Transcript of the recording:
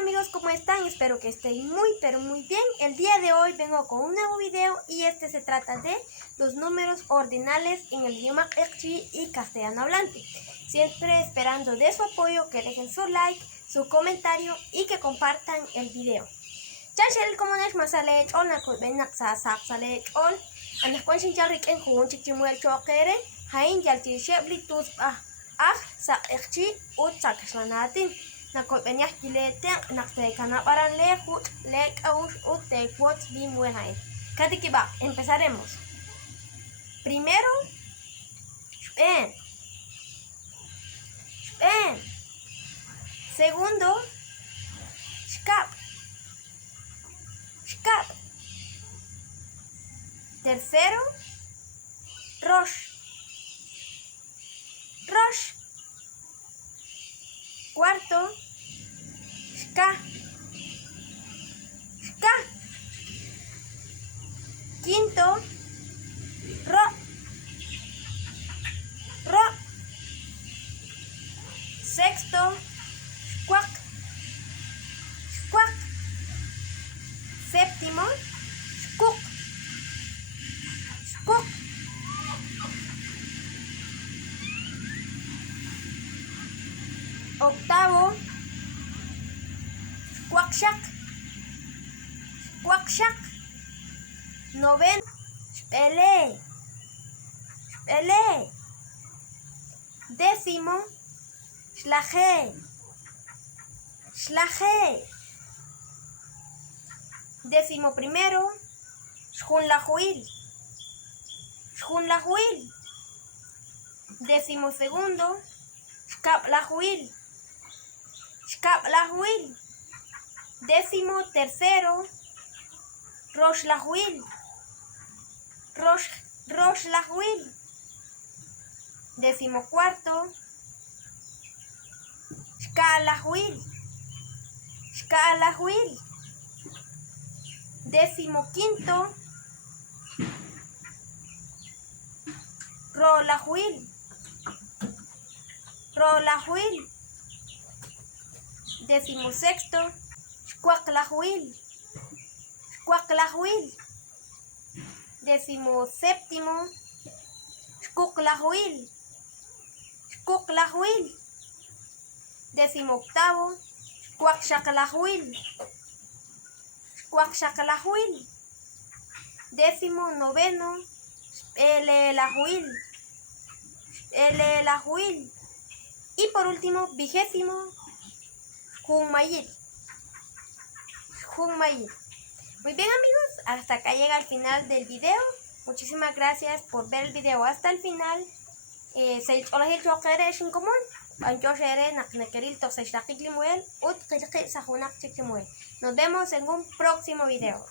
amigos, ¿cómo están? Espero que estén muy bien. El día de hoy vengo con un nuevo video y se trata de los números ordinales en el idioma Q'eqchi y castellano hablante. Siempre esperando de su apoyo, que dejen su like, su comentario y que compartan el video. Chanchel como nesh masale chol na kulben naksa sak sale chol anak kwan sin charik en khun chichimuel chokere hain jalti shebli tus sa Q'eqchi ut sakslanatin na kulben yahkilete nakte kana paran le hut le kaush ut te kwot bi muehain. Katikiba, empezaremos. Primero, shpen. Segundo, shkap. Tercero, rosh. Cuarto, shka. Quinto, ro. Sexto, shkwak. Séptimo, shkuk. Octavo, shkwakshak. Noveno, shpele. Décimo, shlaje. Décimo primero, shjunlahuil. Décimo segundo, shkaplahuil. Décimo tercero, roshlahuil. Décimo cuarto, shkalahuil. Décimo quinto, rolahuil. Décimo sexto, shkuaklahuil. Décimo séptimo, shkuklahuil. Décimo octavo, shkuakshaklahuil. Décimo noveno, shpelelahuil. Y por último, vigésimo, shjunmayil. Muy bien amigos, hasta acá llega el final del video. Muchísimas gracias por ver el video hasta el final. Nos vemos en un próximo video.